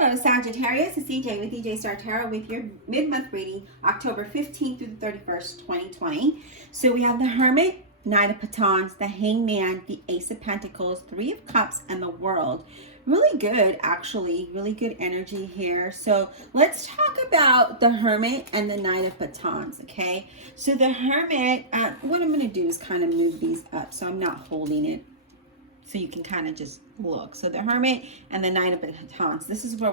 Hello, Sagittarius. It's EJ with EJ Star Tarot with your mid-month reading, October 15th through the 31st, 2020. So we have the Hermit, Knight of Batons, the Hangman, the Ace of Pentacles, Three of Cups, and the World. Really good, actually. Really good energy here. So let's talk about the Hermit and the Knight of Batons, okay? So the Hermit, what I'm going to do is kind of move these up so I'm not holding it, so you can kind of just look. So the Hermit and the Knight of Batons. This is where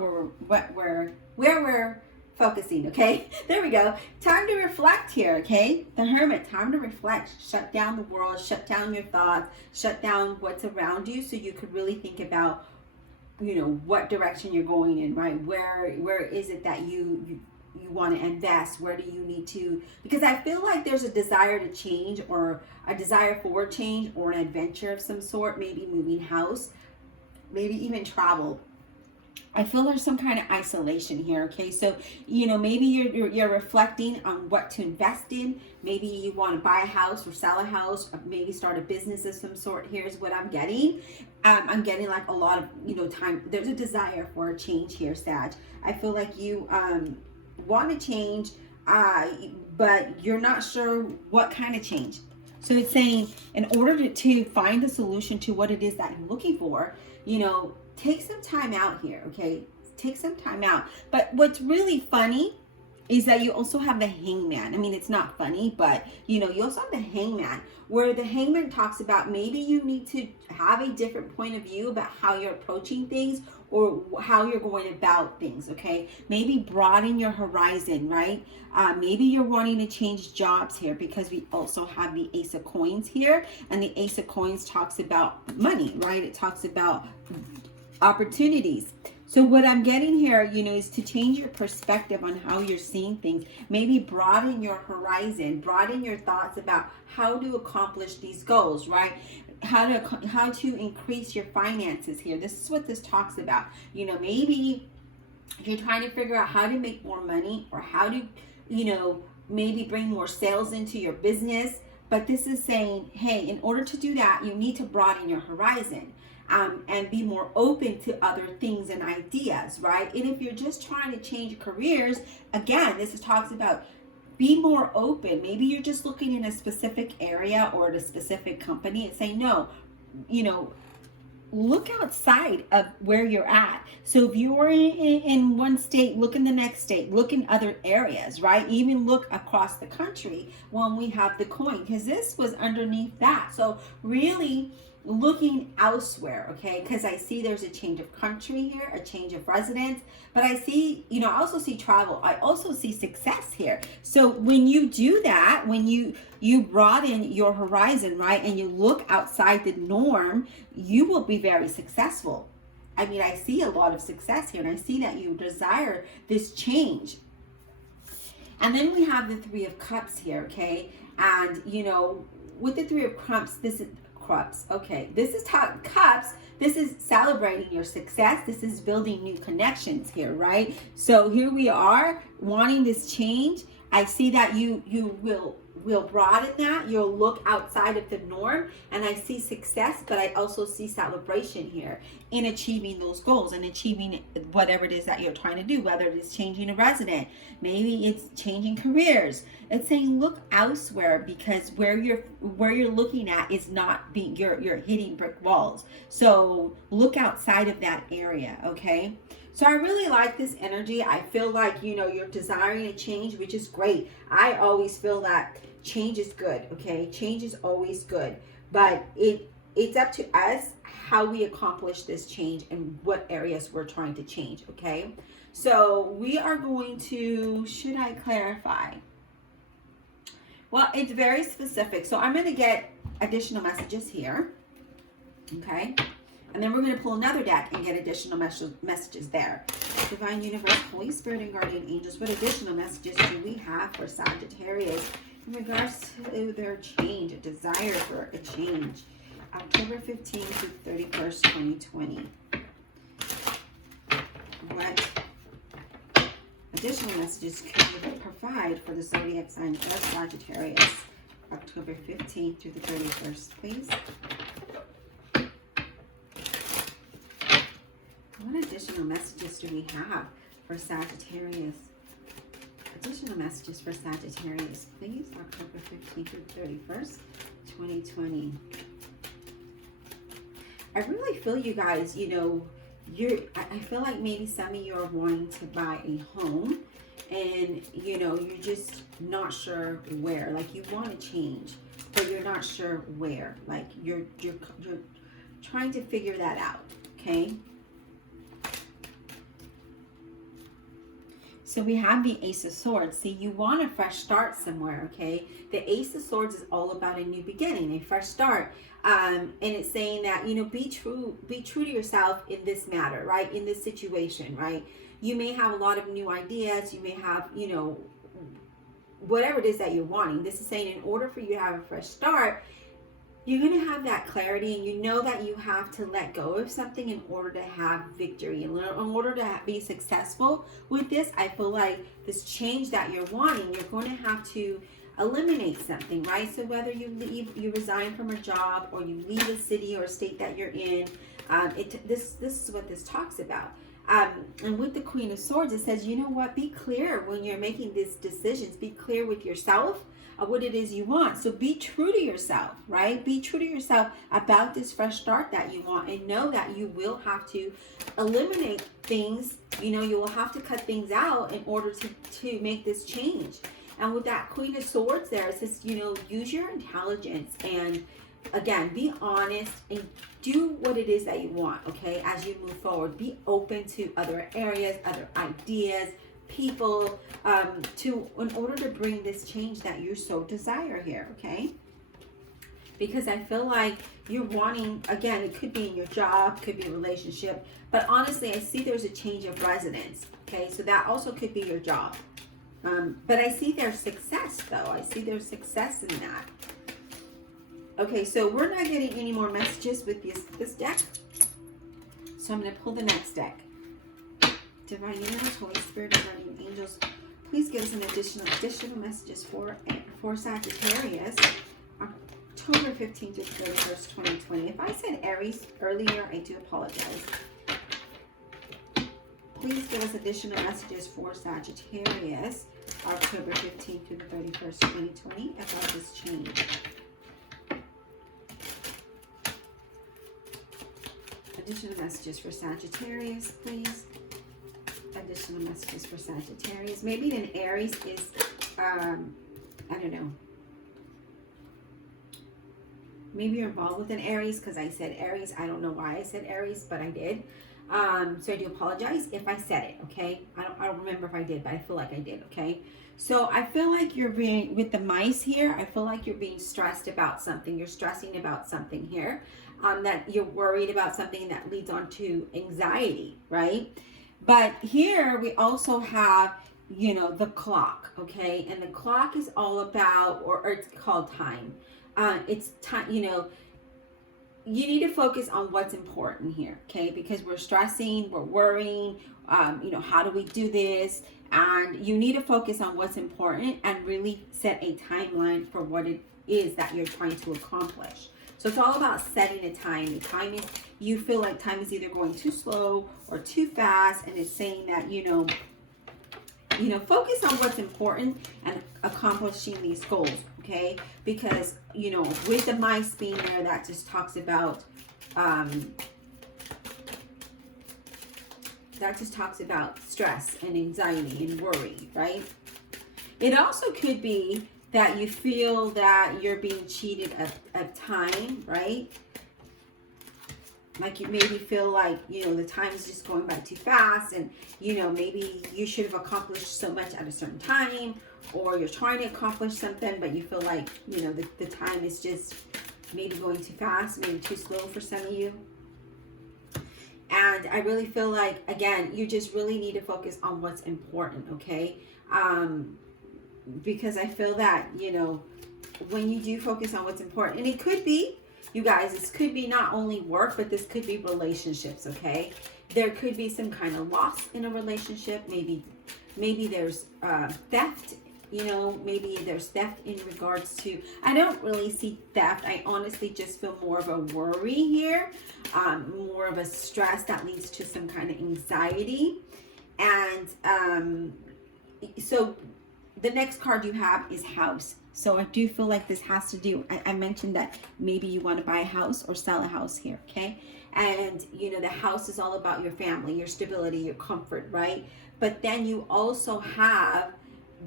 we're focusing, okay? There we go. Time to reflect here, okay? The Hermit, time to reflect. Shut down the world, shut down your thoughts, shut down what's around you so you could really think about, you know, what direction you're going in, right? Where is it that you want to invest? Where do you need to, because I feel like there's a desire to change, or a desire for change, or an adventure of some sort, maybe moving house, maybe even travel. I feel there's some kind of isolation here, okay? So, you know, maybe you're reflecting on what to invest in. Maybe you want to buy a house or sell a house, or maybe start a business of some sort. Here's what I'm getting. I'm getting like a lot of, you know, time. There's a desire for a change here, Sag. I feel like you want to change, but you're not sure what kind of change. So it's saying, in order to find a solution to what it is that you're looking for, you know, take some time out here, okay? Take some time out. But what's really funny is that you also have the Hangman. I mean, it's not funny, but, you know, you also have the Hangman, where the Hangman talks about maybe you need to have a different point of view about how you're approaching things, or how you're going about things, okay? Maybe broaden your horizon, right? Maybe you're wanting to change jobs here, because we also have the Ace of Coins here, and the Ace of Coins talks about money, right? It talks about opportunities. So what I'm getting here, you know, is to change your perspective on how you're seeing things. Maybe broaden your horizon, broaden your thoughts about how to accomplish these goals, right? How to increase your finances here. This is what this talks about. You know, maybe you're trying to figure out how to make more money, or how to, you know, maybe bring more sales into your business. But this is saying, hey, in order to do that, you need to broaden your horizon. And be more open to other things and ideas, right? And if you're just trying to change careers, again, this talks about be more open. Maybe you're just looking in a specific area or at a specific company and say, no, you know, look outside of where you're at. So if you're in one state, look in the next state, look in other areas, right? Even look across the country when we have the coin, because this was underneath that. So really looking elsewhere, okay? Because I see there's a change of country here, a change of residence, but I see, you know, I also see travel. I also see success here. So when you do that, when you broaden your horizon, right, and you look outside the norm, you will be very successful. I mean, I see a lot of success here, and I see that you desire this change. And then we have the Three of Cups here, okay? And, you know, with the Three of Cups, this is cups. Okay, this is cups. This is celebrating your success. This is building new connections here, right? So here we are wanting this change. I see that you will broaden that. You'll look outside of the norm, and I see success, but I also see celebration here in achieving those goals and achieving whatever it is that you're trying to do, whether it is changing a resident, maybe it's changing careers. It's saying look elsewhere, because where you're looking at is not being, you're hitting brick walls. So look outside of that area, okay? So I really like this energy. I feel like, you know, you're desiring a change, which is great. I always feel that change is good, okay? Change is always good, but it's up to us how we accomplish this change and what areas we're trying to change, okay? So we are going to, should I clarify? Well, it's very specific. So I'm going to get additional messages here, okay? And then we're going to pull another deck and get additional messages there. Divine Universe, Holy Spirit, and Guardian Angels, what additional messages do we have for Sagittarius in regards to their change, a desire for a change? October 15th to 31st, 2020. What additional messages can you provide for the zodiac sign of Sagittarius? October 15th through the 31st, please. What additional messages do we have for Sagittarius? Additional messages for Sagittarius, please. October 15th through 31st, 2020. I really feel you guys, you know, I feel like maybe some of you are wanting to buy a home and, you know, you're just not sure where. Like you want to change, but you're not sure where. Like you're trying to figure that out, okay? So we have the Ace of Swords. See, you want a fresh start somewhere, okay? The Ace of Swords is all about a new beginning, a fresh start. And it's saying that, you know, be true to yourself in this matter, right? In this situation, right? You may have a lot of new ideas. You may have, you know, whatever it is that you're wanting. This is saying in order for you to have a fresh start, you're going to have that clarity, and you know that you have to let go of something in order to have victory. In order to be successful with this, I feel like this change that you're wanting, you're going to have to eliminate something, right? So whether you resign from a job, or you leave a city or a state that you're in, this is what this talks about. And with the Queen of Swords, it says, you know what? Be clear when you're making these decisions. Be clear with yourself of what it is you want. So be true to yourself, right? Be true to yourself about this fresh start that you want, and know that you will have to eliminate things. You know, you will have to cut things out in order to make this change. And with that Queen of Swords there, it says, you know, use your intelligence, and again, be honest and do what it is that you want, okay? As you move forward, be open to other areas, other ideas, people, in order to bring this change that you so desire here, okay? Because I feel like you're wanting, again, it could be in your job, could be a relationship, but honestly, I see there's a change of residence, okay? So that also could be your job. But I see there's success, though. I see there's success in that. Okay, so we're not getting any more messages with this deck. So I'm going to pull the next deck. Divine Universe, Holy Spirit, Guardian Angels, please give us an additional messages for Sagittarius, October 15th to 31st, 2020. If I said Aries earlier, I do apologize. Please give us additional messages for Sagittarius, October 15th to the 31st, 2020, about this change. Additional messages for Sagittarius, please. Additional messages for Sagittarius. Maybe an Aries is, I don't know. Maybe you're involved with an Aries, because I said Aries. I don't know why I said Aries, but I did. So I do apologize if I said it, okay? I don't remember if I did, but I feel like I did, okay? So I feel like you're being, with the mice here, I feel like you're being stressed about something. You're stressing about something here. That you're worried about something that leads on to anxiety, right? But here we also have, you know, the clock, okay? And the clock is all about, or it's called time. It's time, you know, you need to focus on what's important here, okay? Because we're stressing, we're worrying, you know, how do we do this? And you need to focus on what's important and really set a timeline for what it is that you're trying to accomplish. So it's all about setting a time. The time is, you feel like time is either going too slow or too fast, and it's saying that, you know, focus on what's important and accomplishing these goals, okay? Because, you know, with the mice being there, that just talks about, stress and anxiety and worry, right? It also could be that you feel that you're being cheated of time, right? Like you maybe feel like, you know, the time is just going by too fast, and, you know, maybe you should have accomplished so much at a certain time, or you're trying to accomplish something, but you feel like, you know, the time is just maybe going too fast, maybe too slow for some of you. And I really feel like, again, you just really need to focus on what's important, okay? Because I feel that, you know, when you do focus on what's important, and it could be, you guys, this could be not only work, but this could be relationships, okay? There could be some kind of loss in a relationship. Maybe there's theft You know, maybe there's theft in regards to, I don't really see theft. I honestly just feel more of a worry here, more of a stress that leads to some kind of anxiety. And so the next card you have is house. So I do feel like this has to do, I mentioned that maybe you want to buy a house or sell a house here, okay? And, you know, the house is all about your family, your stability, your comfort, right? But then you also have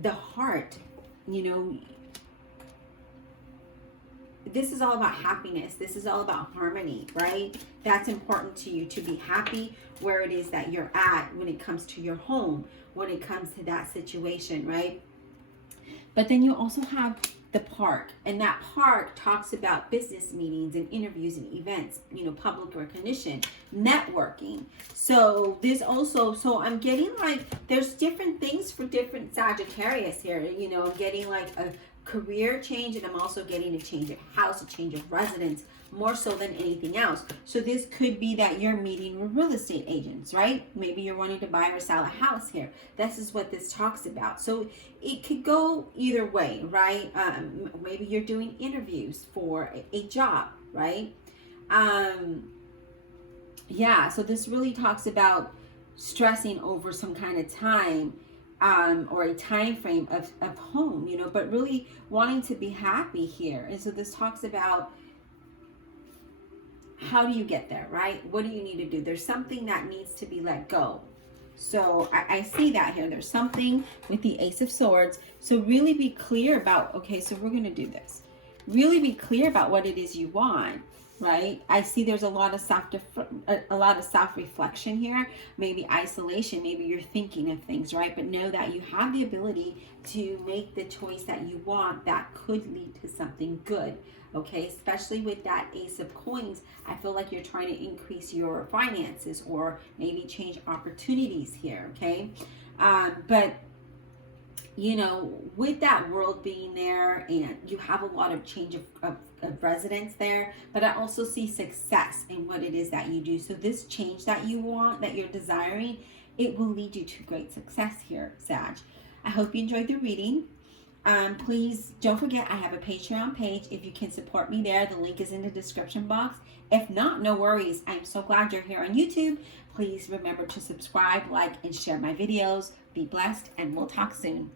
the heart, you know, this is all about happiness. This is all about harmony, right? That's important to you, to be happy where it is that you're at when it comes to your home, when it comes to that situation, right? But then you also have the park, and that park talks about business meetings and interviews and events, you know, public recognition, networking. So there's also, so I'm getting like, there's different things for different Sagittarius here. You know, I'm getting like a career change, and I'm also getting a change of house, a change of residence, more so than anything else. So this could be that you're meeting with real estate agents, right? Maybe you're wanting to buy or sell a house here. This is what this talks about. So it could go either way, right? Maybe you're doing interviews for a job, right? Yeah, so this really talks about stressing over some kind of time, or a time frame of home, you know, but really wanting to be happy here. And so this talks about, how do you get there, right? What do you need to do? There's something that needs to be let go. So I see that here. There's something with the Ace of Swords. So really be clear about, okay, so we're going to do this. Really be clear about what it is you want, right? I see there's a lot of self-reflection here, maybe isolation, maybe you're thinking of things, right? But know that you have the ability to make the choice that you want that could lead to something good. Okay, especially with that Ace of Coins, I feel like you're trying to increase your finances or maybe change opportunities here, okay? But, you know, with that world being there, and you have a lot of change of residence there, but I also see success in what it is that you do. So this change that you want, that you're desiring, it will lead you to great success here, Sag. I hope you enjoyed the reading. Please don't forget, I have a Patreon page. If you can support me there, the link is in the description box. If not, no worries. I'm so glad you're here on YouTube. Please remember to subscribe, like, and share my videos. Be blessed, and we'll talk soon.